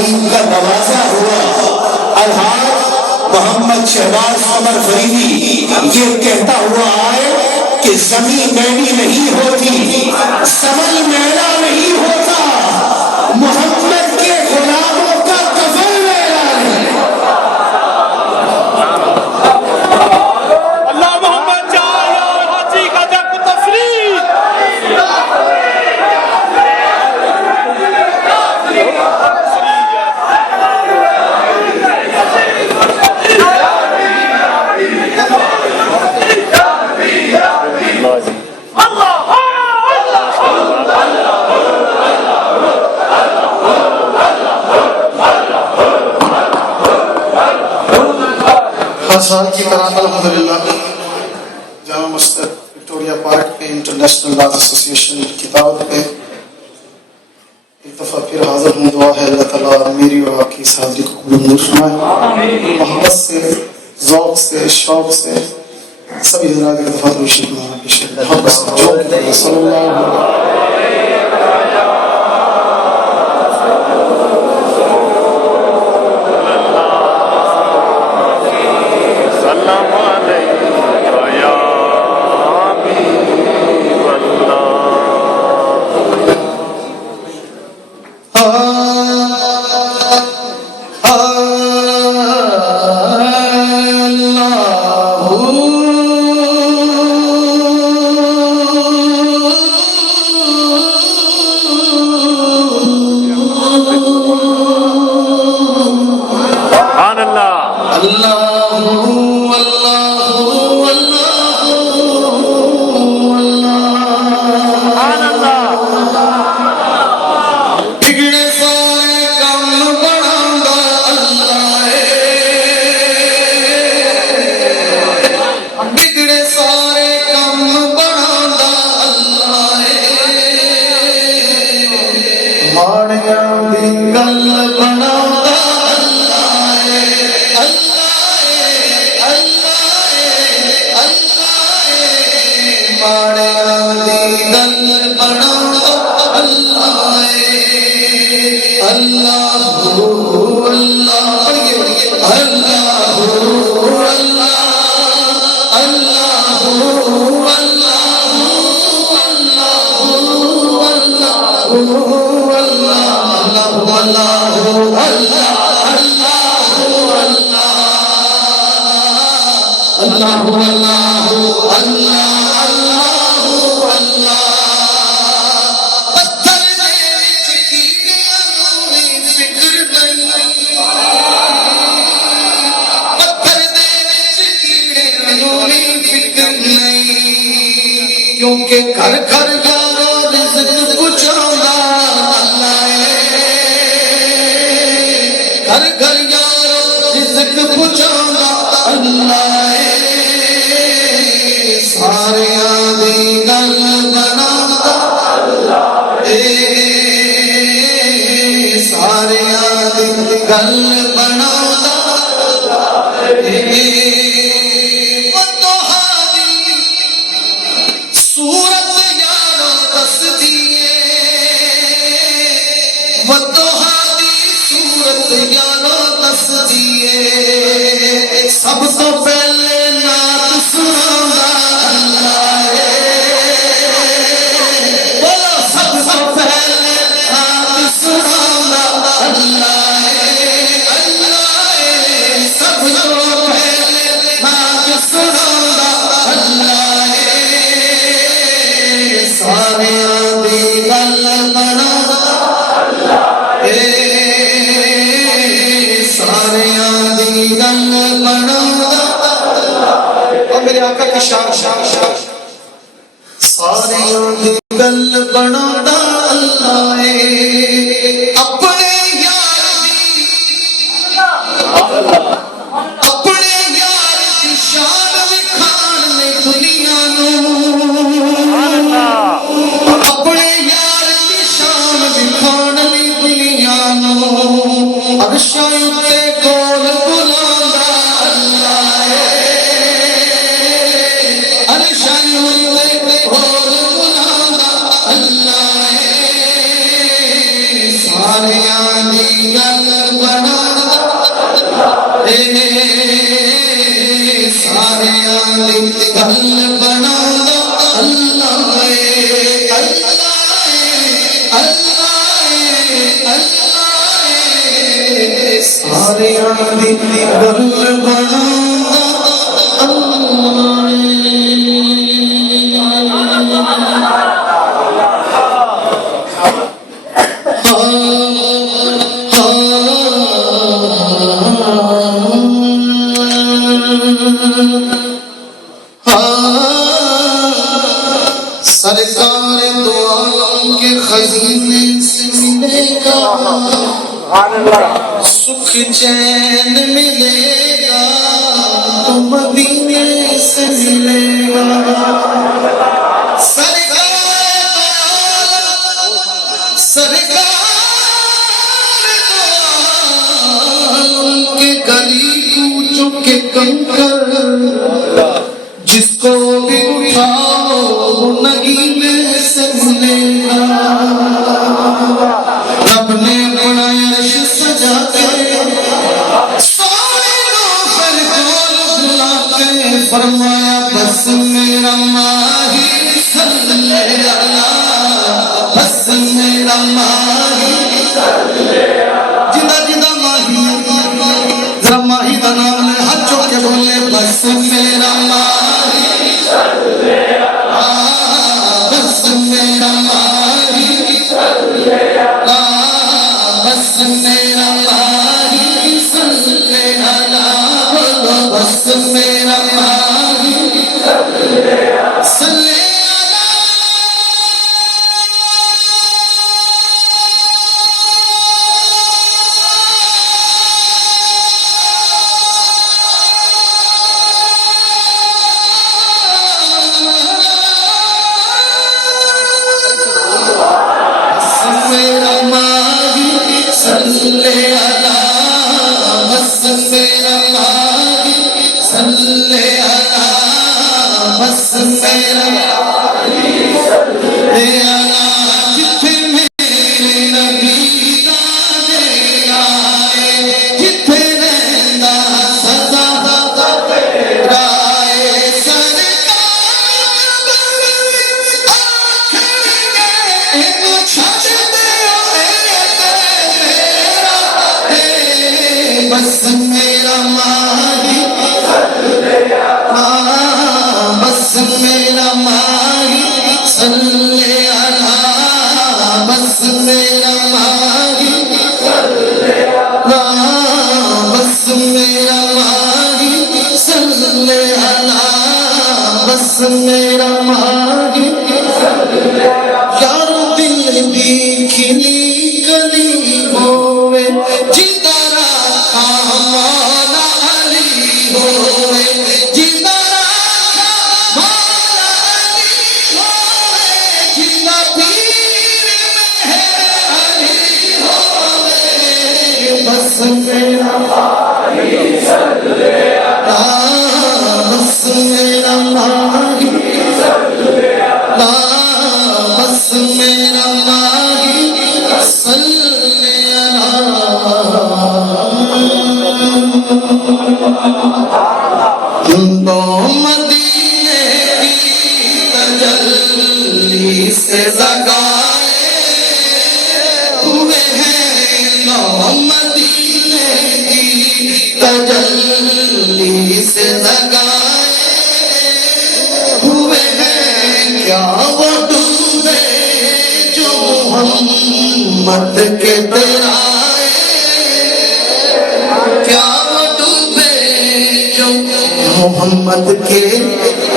सलीम का नवाजा हुआ। अलहाज मोहम्मद शहबाज कमर फरीदी ये कहता हुआ आए कि जमीन मैली नहीं होती, समल मैला नहीं होता, मोहम्मद के गुलामों का कफन मैला है। अल्लाह मोहम्मद जाया हाजी का जब तस्लीम हर साल की तरह अल्हम्दुलिल्लाह जामा मस्जिद विक्टोरिया पार्क में इंटरनेशनल बाज़ एसोसिएशन की दावत पे एक दफ़ा फिर हाजिर हूँ। दुआ है अल्लाह ताला मेरी और आपकी इस हाज़िरी को कबूल मंजूर फरमाए। मोहब्बत से, ज़ौक़ से, शौक़ से सभी हज़रात एक दफ़ा दुरूद शरीफ में पेश करें। मोहब्बत से जो सल्लल्लाहु क्योंकि घर घर यारो रिज़्क़ पुछांदा अल्लाह घर घर यारो रिज़्क़ पुछांदा अल्लाह सारियां दी गल बनांदा अल्लाह सारियां दी गल बनांदा अल्लाह सब तो पहले नात सुनांदा अल्लाह बोलो सब तो पहले नात सुनांदा अल्लाह अल्लाह सब तो पहले नात सुनांदा अल्लाह सारे दी गल बनांदा अल्लाह सारे दी गल मेरे आका की शान शान शान सारे दी गल बनांदा अल्लाह अपने यार दी शान विखान ने दुनिया अपने यार दी शान विखान ने दुनिया अरशा उत्ते कोल बुलांदा अल्लाह अरशा उत्ते कोल बुलांदा अल्लाह सारियां दी गल अल्लाह सारे आंदी गल बना सरकार दुआओं के खजीने से मिलेगा सुख चैन मिलेगा तो मदीने से मिलेगा सरकार के गली कूचों के कंकर जिसको भी उठाओ नगीने से मिलेगा रब ने अपना अर्श सजा के सारे लोफर कोल बुला के फरमाया बस मेरा माही सल्ले अला बस मेरा माही जिंदा जिंदा माही जरा माही का नाम ले हाथ चोक के बोले बस मेरा माही बस मेरा माही बस मेरा माही सल्ले अला बस मेरा माही सल्ले मेरा माही सल्ले अला बस मेरा माही सल्ले अला बस मेरा माही सल्ले अला जिथे मेरे नबी दा डेरा है जिथे रहंदा सदा दा तेरा है सरकार बस मेरा माही बस मेरा माही सल्ले अला बस मेरा माही बस मेरा माही सल्ले अला बस मेरा माही यार दिल दी खिली गली होवे जिंदा मौला अली होवे जिंदा मौला अली होवे जिंदा पीर मेहर अली होवे बस मेरा माही सल्ले अला बस मेरा माही सल्ले अला बस मेरा माही सल्ले अला दो मदीने की तजल्ली से जगाए हुए हैं दो मदीने की तजल्ली से जगाए हुए हैं क्या वो डूबे जो मोहम्मद के तेराए क्या वो डूबे जो मोहम्मद के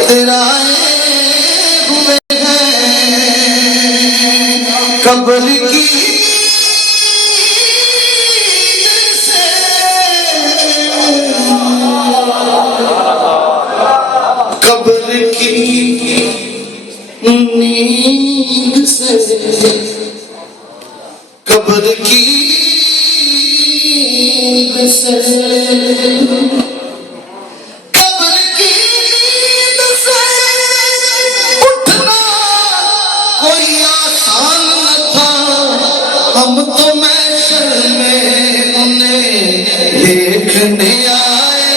तेराए हुए हैं कब्र की से कब्र की नींद से कब्र की नींद से कब्र की नींद से उठना कोई आसान न था हम तो महशर में उन्हें देखने आए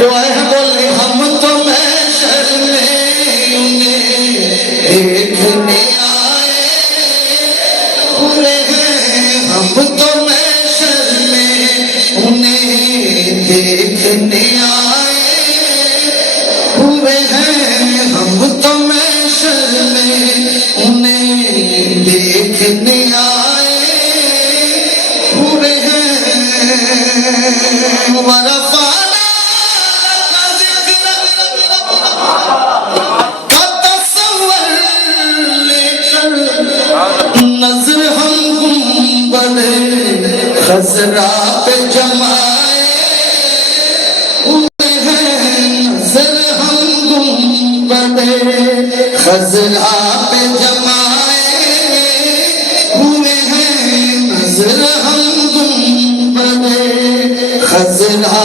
जो है बोले हम तो महशर में उन्हें देखने आए पूरे हैं हम तो महशर में उन्हें देखने आए, पूरे हैं हम तो महशर में उन्हें देखने आए, पूरे हैं वरफ़ाना का ज़िक्र का तसव्वुर लेकर नज़र हम गुंबद खज़रा पे जमाए, हुए हैं नज़र हम गुंबद खज़रा पे जमाए, हुए हैं नज़र हम गुंबद खज़रा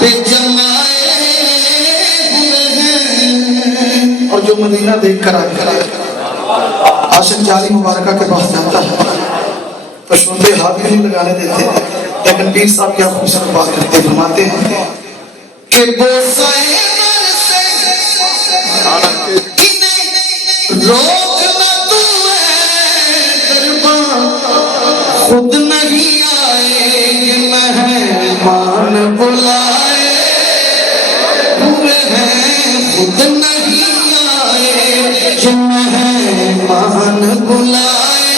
पे जमाए, हुए हैं। और जो मदीना देख कर आशिक जाली मुबारका के पास जाता है तो शुबे हाथ भी नहीं लगाने देते, लेकिन पीर साहब क्या खूबसूरत बात करते फरमाते हैं कि रोक ना तू दरबार खुद नहीं आए मेहमान बुलाए, हुए हैं खुद नहीं आए मेहमान बुलाए,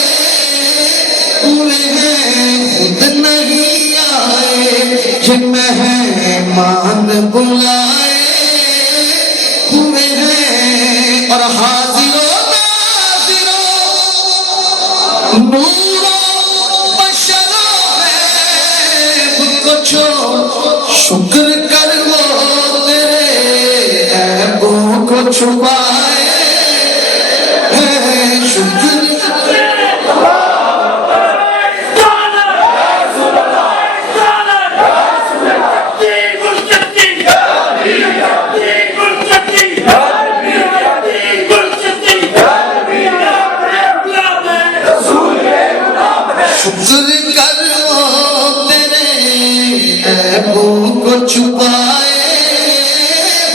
हुए हैं खुद नहीं आए मेहमान बुलाए, हुए हैं और हाजिरों नाज़िरों नूरों बशरों गैब को छोड़ शुक्र कर वो तेरे ऐबों को छुपाए, शुक्र शुक्र कर वो तेरे ऐबों को छुपाए,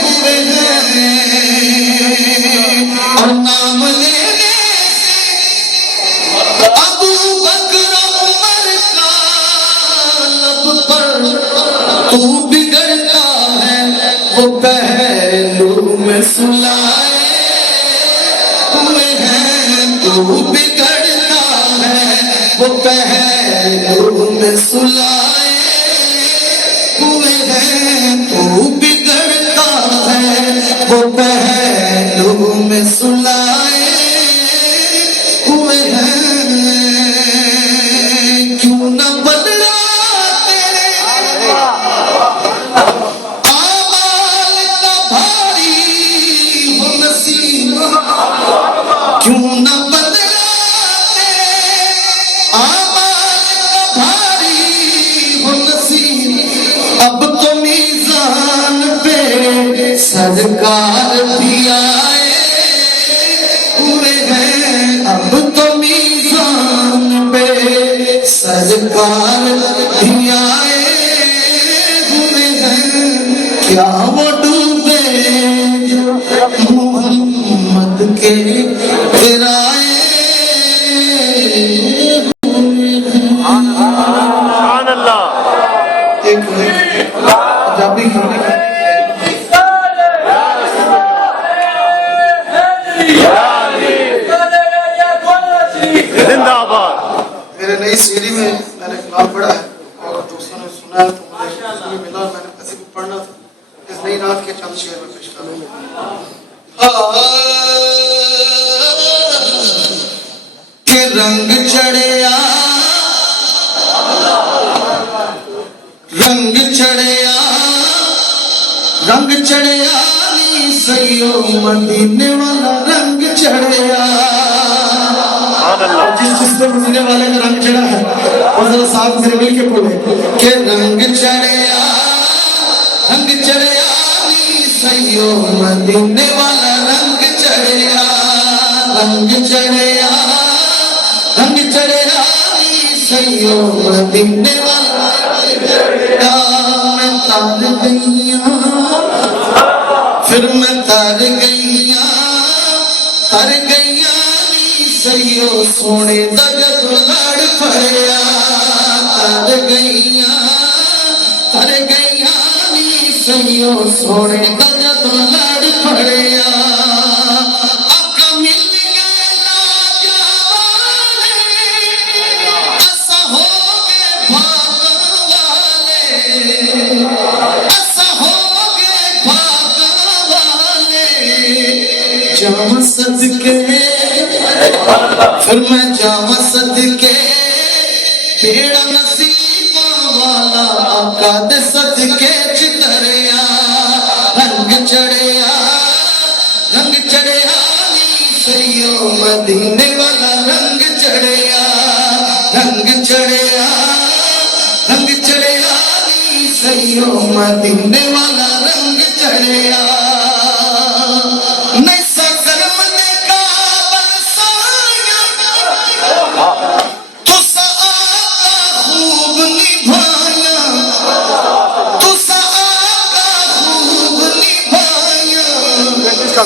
हुए हैं और नाम लेने से अबू बकर उमर का लब पर तू बिगड़ता है वो पहलू में सुलाए, हुए हैं तू बिगड़ता है वो पहलू में सुलाए, हुए हैं तू बिगड़ता है वो पहलू में सुलाए, हुए हैं क्यों न बदला तेरे आमाल का भारी हो नसीब, क्यों न बदला तेरे आमाल का भारी हो नसीब, अब तो मीज़ान पे सरकार भी आए, हुए हैं अब तो मीज़ान पे सरकार भी आए, हुए हैं क्या वो डूबे जो मोहम्मद के किराए, सुभान अल्लाह। एक पंजाबी गाने जिंदाबाद। मेरे नई सीडी में मैंने कलाम पढ़ा है और दोस्तों ने सुना है तो मुझे मिला, मैंने किसी को पढ़ना था, इस नई रात के चंद शेर में पेश कर के रंग चढ़िया रंग चढ़िया रंग चढ़िया नी सैयो मदीने वाला रंग चढ़िया, जिसको मदीने वाले का रंग चढ़ा है और जरा साथ मेरे मिल के बोले के रंग चढ़िया नी सैयो मदीने वाला रंग चढ़िया, रंग चढ़िया नी सैयो मदीने वाला मैं तार गईया फिर मैं तार गईया नी सैयो सोने दा जदों लड़ फड़िया तर गईया नी सैयो सोने दा जदों लड़ फड़िया आका मिल गए लाजवाब असा हो गए भाग वाले असा हो गए भाग वाले जावा सदके फिर मैं जावा सदके बेड़ा नसीबा वाला आका दे सदके चितरिया रंग चढ़िया नी सैयो मदीने वाला रंग चढ़िया नी सैयो मदीने वाला रंग चढ़िया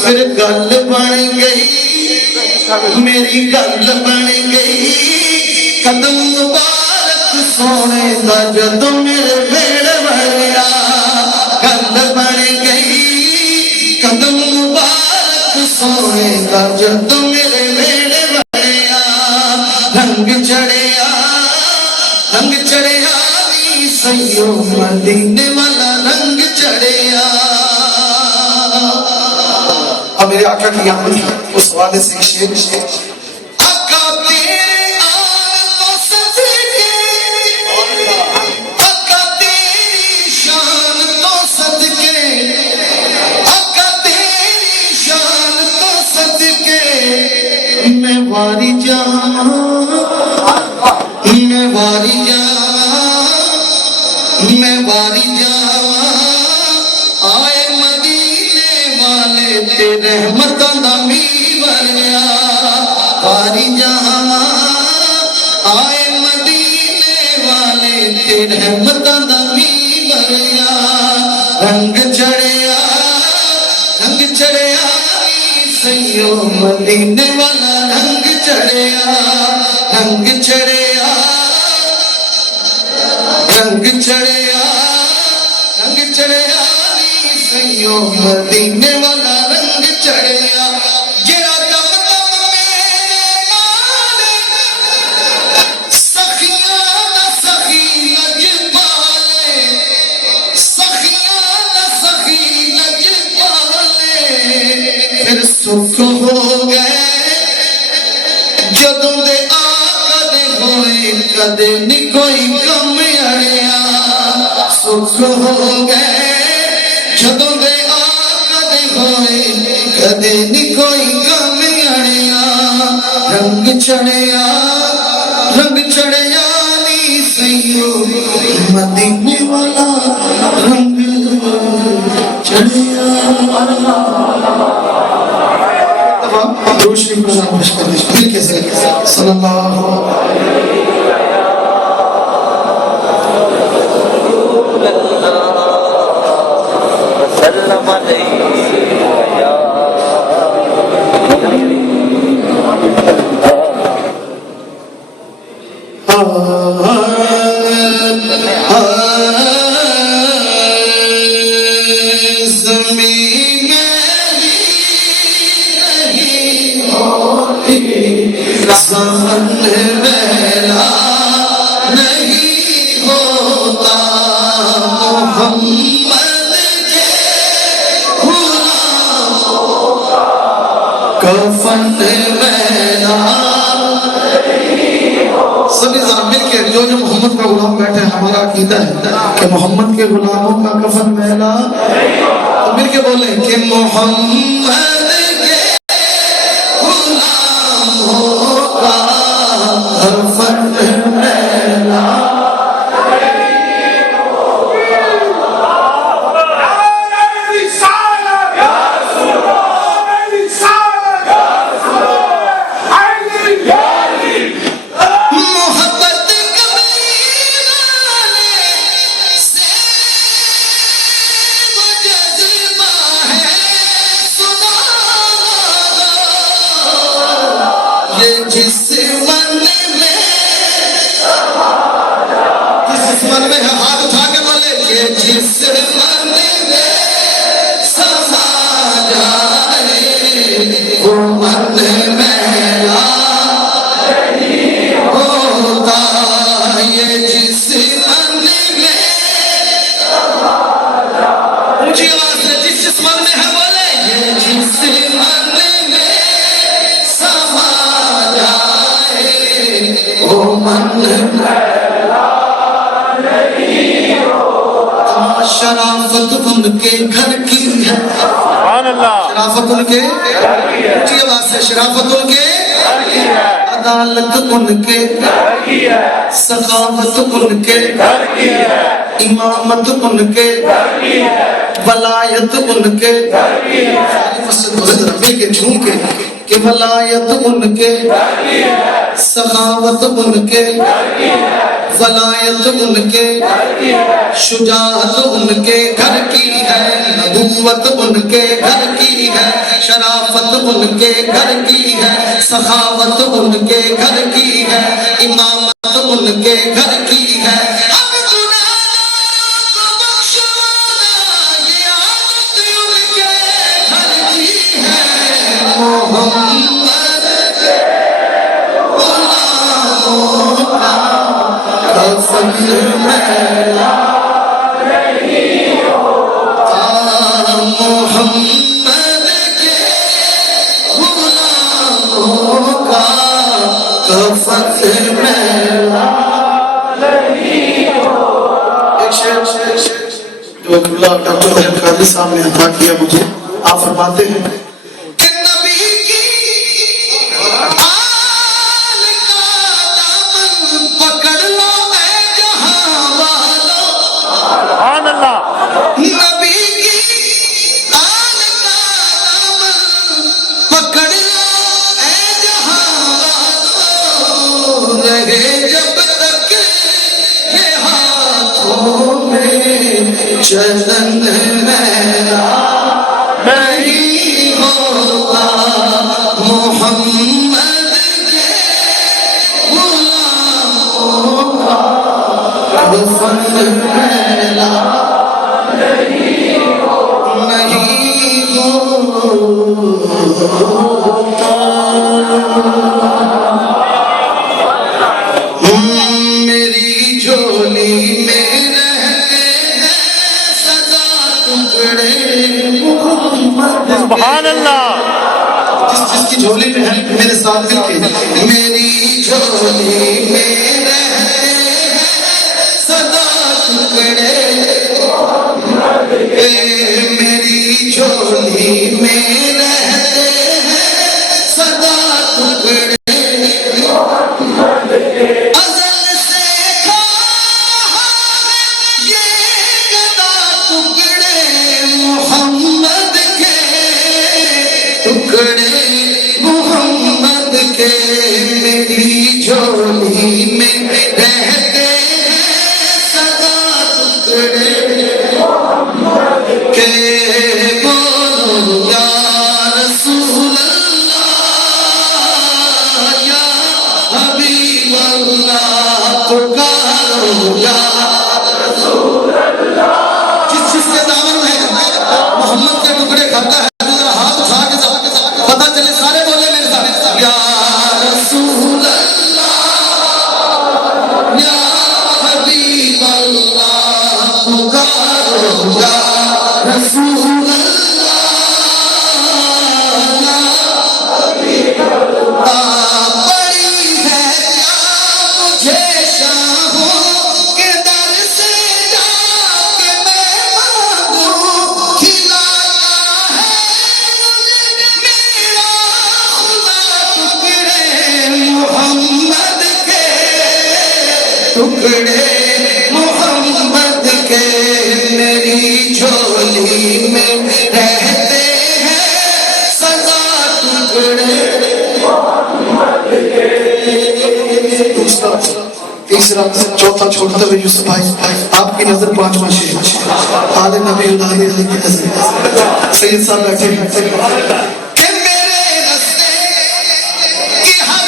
फिर गल बन गई मेरी गल बन गई कदम मुबारक सोने दा जदों मेरे वेड़ भरिया गल बन गई कदम मुबारक सोने दा जदों मेरे वेड़ भरिया रंग चढ़िया नी सैयो मदीने वाला रंग चढ़िया। अब मेरे आका की आमद उस वादे से शेर आका तेरे तो सदके आका तेरी शान तो सदके आका तेरी शान तो सदके मैं वारी जान आए मदीने वाले ते रहमतां दा मीर बरया वारी जहां आए मदीने वाले ते रहमतां दा मीर बरया रंग चढ़िया सैयो मदीने वाला रंग चढ़िया सैयो मदीने वाला रंग चढ़िया जेड़ा दम दम मेरे नाल सखियां दा सखी लज पाले फिर सुख हो गए जदों दे आका दे होए कदे नी कोई कम अड़िया सुख हो गए जदों दे आका दे होए कदे नी कोई गम अड़िया रंग चढ़िया नी सैयो मदीने वाला रंग चढ़िया। रोशनी को मिल के सल्लल्लाहु सभी जरा मिलके जो मोहम्मद का गुलाम बैठे हैं हमारा अकीदा है कि मोहम्मद के गुलामों का कफन मैला तो मिलके बोले कि मोहम्मद के गुलामों का कफन मैला ये जिस मन में है हाथ उठा के बोले ये जिस मन में समा जाए वो मन मेरा नहीं होता। ये जिस मन में ऊंची आवाज से जिस मन में है बोले ये जिस मन में समा जाए वो मन शराफत उनके घर की है। शराफत उनके ऊंची आवाज से शराफत उनके अदालत उनके सखावत उनके इमामत उनके वलायत उनके के झूम के वलायत उनके सखावत उनके वलायत उनके शुजाअत उनके घर की है। नबूवत उनके घर की है। शराफत उनके घर की है। सखावत उनके घर की है। इमामत उनके घर की है। डॉक्टर कादिर साहब ने अदा किया मुझे। आप फरमाते हैं कि नबी की आल का दामन पकड़ लो ऐ जहां वालों। सुभान अल्लाह। नबी की आल का दामन पकड़ लो ऐ जहां वालों। रहे जब तक ये हाथों में चलन मेरा नहीं होता। मोहम्मद के गुलामों का दफन मेरा नहीं होता। मेरी झोली में सुभान अल्लाह। जिसकी झोली में है मेरे साथ मिलके मेरी झोली में रहते हैं सदा टुकड़े। मेरी झोली में रहते हैं सदा टुकड़े। अज़ल से खाया ये गदा टुकड़े मोहम्मद के टुकड़े मोहम्मद के। मेरी झोली में रहते हैं सदा टुकड़े के। बोलो या रसूल अल्लाह या हबीब अल्लाह। पुकारो या रसूल अल्लाह। जिसके दामन में मोहम्मद के टुकड़े खाता है हाथ उठा के पता चले सारे बोले मेरे साथ या रसूल अल्लाह या हबीब अल्लाह। पुकारो या रसूल अल्लाह। बड़ी है क्या मुझे शाहों के दर से जाके मैं मांगूं। खिलाता है मेरा खुदा टुकड़े मोहम्मद के टुकड़े मोहम्मद के। मेरी झोली में रहते हैं सदा टुकड़े मोहम्मद के। दूसरा तीसरा चौथा छोड़ते हुए यूसुफ भाई आपकी नजर पांचवा शेर आले नबी आले की नजर सैयद साहब बैठे हैं कि मेरे रास्ते की हर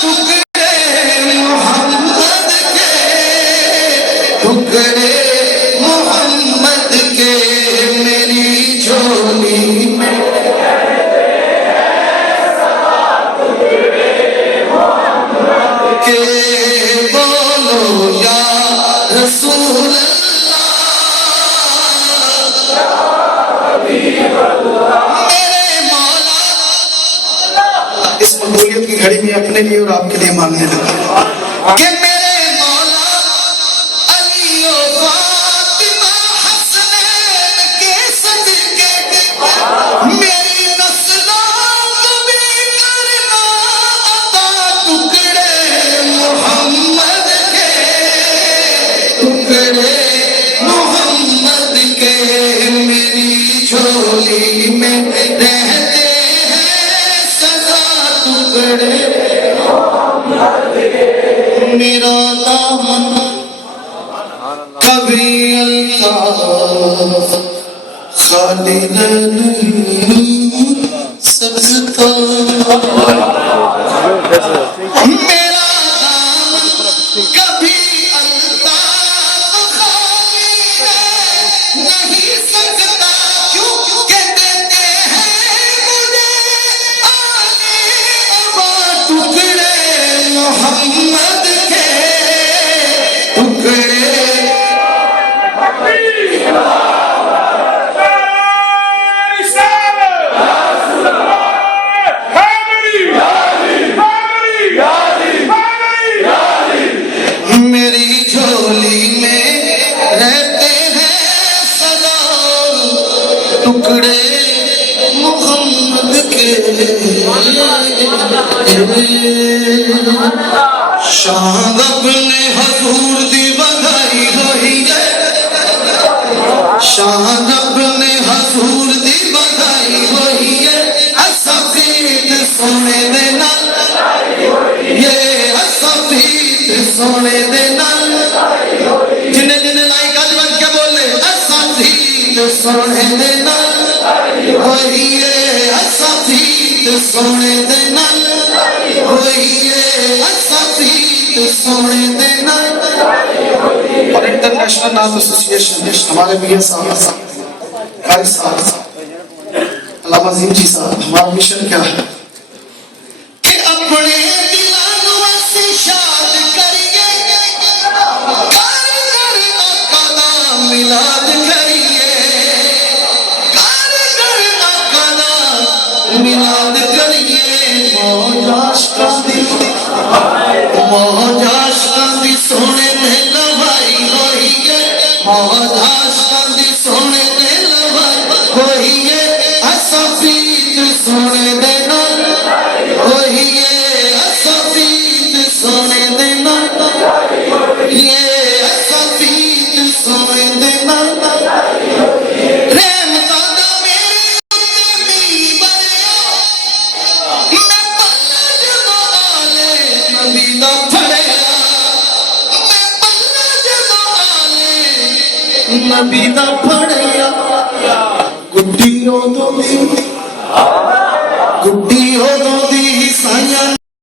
टुकड़े मोहम्मद के, टुकड़े मोहम्मद के मेरी झोली में के बोलो या रसूल इस मकबूलियत की घड़ी में अपने लिए और आपके लिए मांगने लगा कि मेरे मौला अली ओ फातिमा हसनैन के सदके मेरी नस्लों को भी करना अता, टुकड़े मोहम्मद के, टुकड़े मोहम्मद के मेरी झोली में रहते मेरा दामन कभी अल्ताफ खाली नहीं सकता, मेरा दामन कभी अल्ताफ खाली नहीं सकता, क्यों कहते हैं मुझे आने अबा, टुकड़े मोहम्मद के, टुकड़े मेरी झोली में रहते हैं सदा, टुकड़े मोहम्मद के। शान अपने हजूर दी बधाई होई है, शान अपने हजूर दी बधाई होई है, असफीद सोने देना ये असफीद सोने देना, जिन्हें जिन्हें लाई गज बज के बोले असफीद सोने देना वही है, असफीद सोने देना वही है, असफीद सोने देना। और इंटरनेशनल नाथ एसोसिएशन हमारे मियां साहब कारी साहब अल्लामा अजीम जी साहब, हमारा मिशन क्या है कि अपने दिलानुआ से शाद करिए, कर कर आका नाम मिलाद करिए, कर कर आका नाम मिलाद करिए, मौजाश का दी सोने में लवाई होई है, मौजाश का दी सोने में लवाई होई है, असफीद सोने देना वही है, असफीद सोने देना ये असफीद सोने देना। रहमतां दा मेरे उत्ते मींह बरया, मैं पल्ला जदों आले नबी दा फड़िया, मैं पल्ला जदों आले नबी दा फड़िया, गुड्डी उदों दी